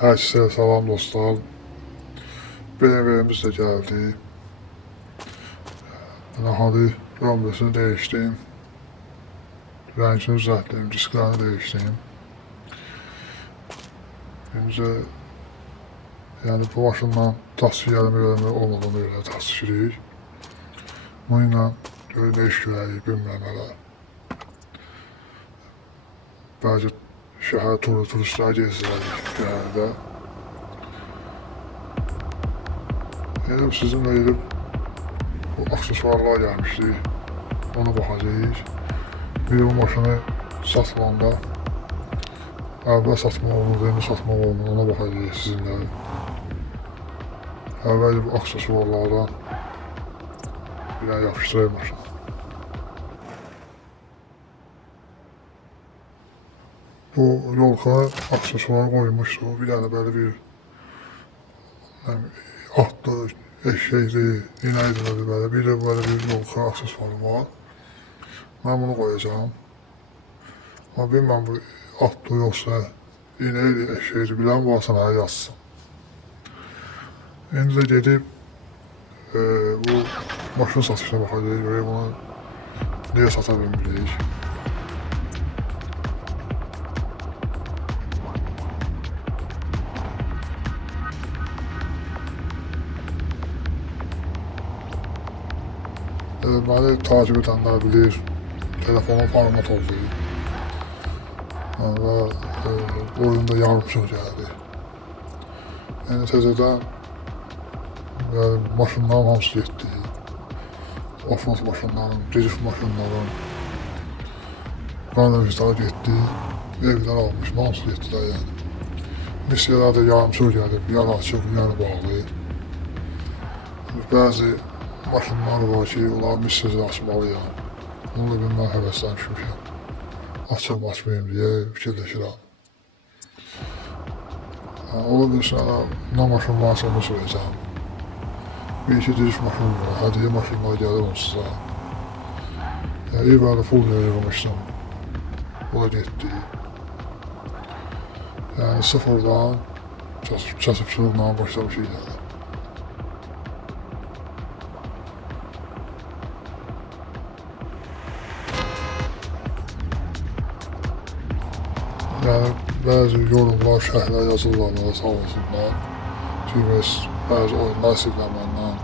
Herkese salam dostlar. BMW'miz de geldi. Hadi ramblasını değiştim. Rengini düzelttim, disklerini değiştim. Önce yani bu maşından tasvir yerime olmadan öyle tasvir. Bununla böyle ne iş görəyik, bilmirəm hələ. Bəzi şəhər turistlər gezirlər şəhərdə. Yəni sizinlə edib bu aksesuarlar gelmişdi. Ona bakacağız. Bir de bu maşını satılanda əvvəl satmaq olmalı, yeni satmaq olmalı, ona bakacağız sizinlə. Əvvəl bu aksesuarlardan bir dənə yapışdırayım maşını. Bu yolka aksesuar koymuştu. Bir tane böyle bir yani atlı eşeğdi, inəydi böyle. Bir de böyle bir yolka aksesuarı var. Ben bunu koyacağım. Ama bilmem bu atlı yoksa inəydi, eşeğdi. Bilen varsa mənə yazsın. İndi də gedib bu maşın satışına bakacağız. Böyle bunu niye sata bilmirik. Beni takip edenler bilir, telefonun format oldu. Ve oyunda yarımçıq geldi. Yani təzədən yani maşınların hamısı getdi. Offroad maşınların, drift maşınların, garajlar getdi, evler almış, hamısı getdilər yani. Missiyalar da yarımçıq geldi, yarı açıq, yarı bağlı. Bəzi maşınlar var ki, onlar missiyası açmalıyam. Onunla bilmən həvəslənmişmişəm. Açım açmayayım diye fikirləşirəm. Ola bilsin, nə maşın varsa onu söyləyəcəm. Bir iki drift maşın var, hədiyyə maşınlar gəlir onsuzda. Yəni, evvəli full yayılmışdım. O da getdi. Yəni, sıfırdan kasıbçılıqla başlamışıq yəni. Yani bazı yorumlar, şərhlər yazırlar bana sağ olsunlar. Çünki bazı oyunlar sillər məndən.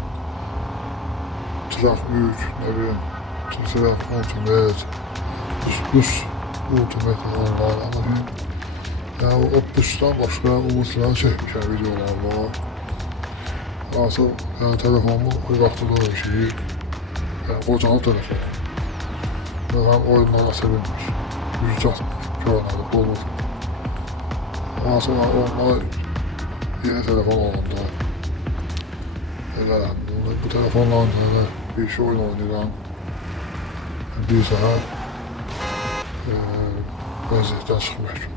Tıraq yük, ne bileyim, tıraq ultimate, bus ultimate onlar. Ama yani o busdan başqa umutları çəkmişəm videolar var. Artıq yani telefonumu bir vaxtıdır ki, yani qocalıb telefon. Və həm oyunlar ata bilmiş, gücü çatmır, görməli, dolur. Ondan sonra onlar yeni telefon alanda elərəm. Bu telefonla bir şey oyun oynayıram. Bir səhər vəziyyətdən çıxmaq üçün.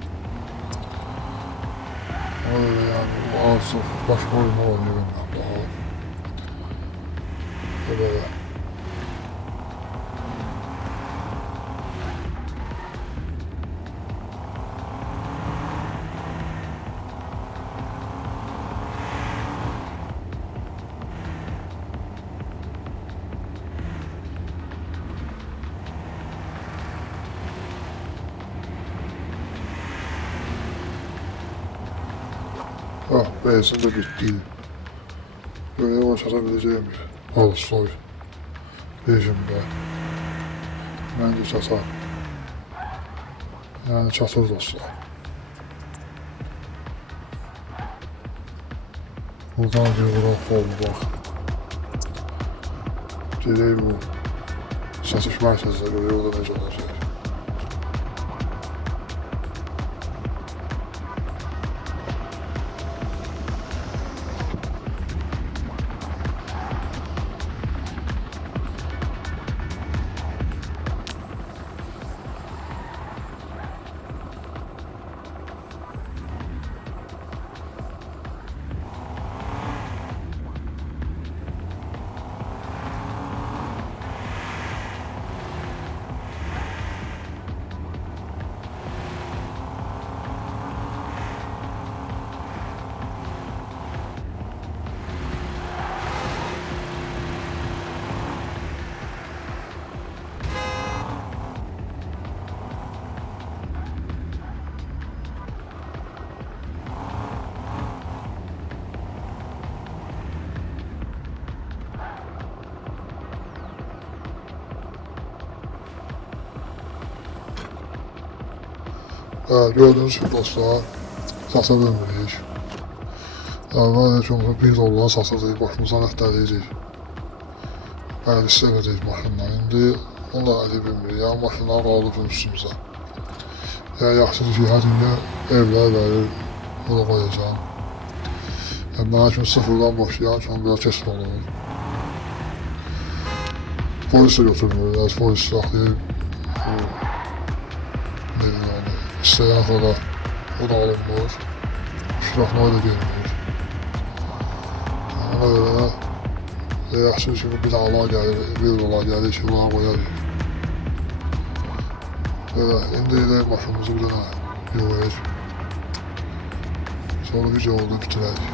Ona görə yəni artıq başqa oyunlar oynaya bilməm daha. Belə. Ah, benzin de bitti. Böyle yavaş atabileceğim bir Alsoy rejimde. Bence çatar. Yani çatır dostlar. Buradan bir bırak oldu bak. Direkt bu satış merkezine göre yolda necə olacaq. Gördüğünüz gibi dostlar, sasa bilmirik. Əvvəl çünki bir dolara satacağıq, başımıza rəhdəliyik. Bəli, istəyəcəyik maşından. İndi onları ədə bilmirik, yəni maşınlar qalıb üstümüzə. Yəni yaxşıdır ki, hər gün evlər verir, buna qoyacağım. Yəni mənə kimi sıfırdan başlayan üçün biraz kesin olur. Polis də götürmür, polis saxlayıb, ne bileyim onu, istəyən kadar o da alınmır, şuraqları da gelmir. Ona göre yaxşı ki, bir dağlar gəlir, bir dolar gəlir ki, buna qoyarıq. Böyle, indi elə maşınımızı bir dənə yuvayıq. Sonra video oldu, bitirərik.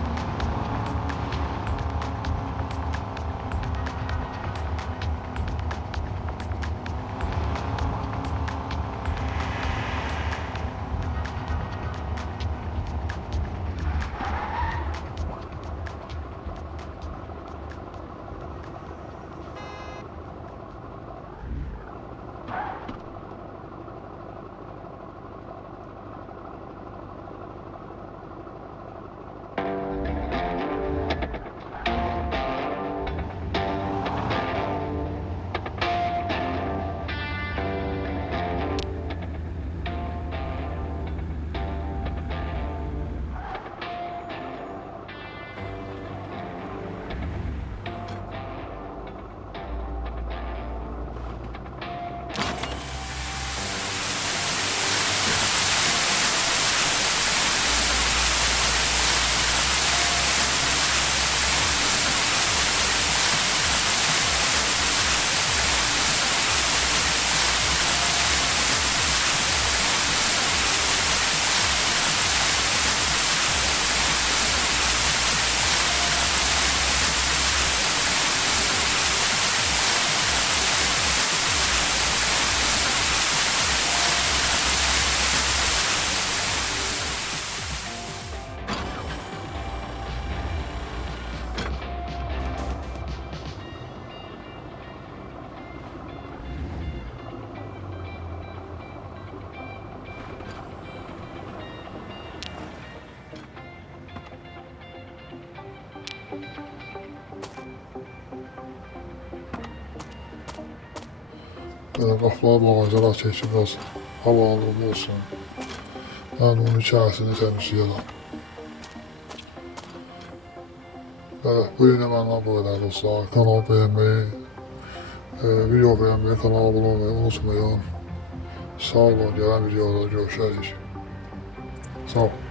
Böyle qapıları bağlayacaq ki, biraz hava alımı olsun. Ben onun içərisini təmizləyərəm. Böyle, bu yine benden bu kadar dostlar. Kanalı beğenmeyi, video beğenmeyi, kanala abone olmayı unutmayın. Sağ olun, gelen videoda görüşürüz. Sağ olun.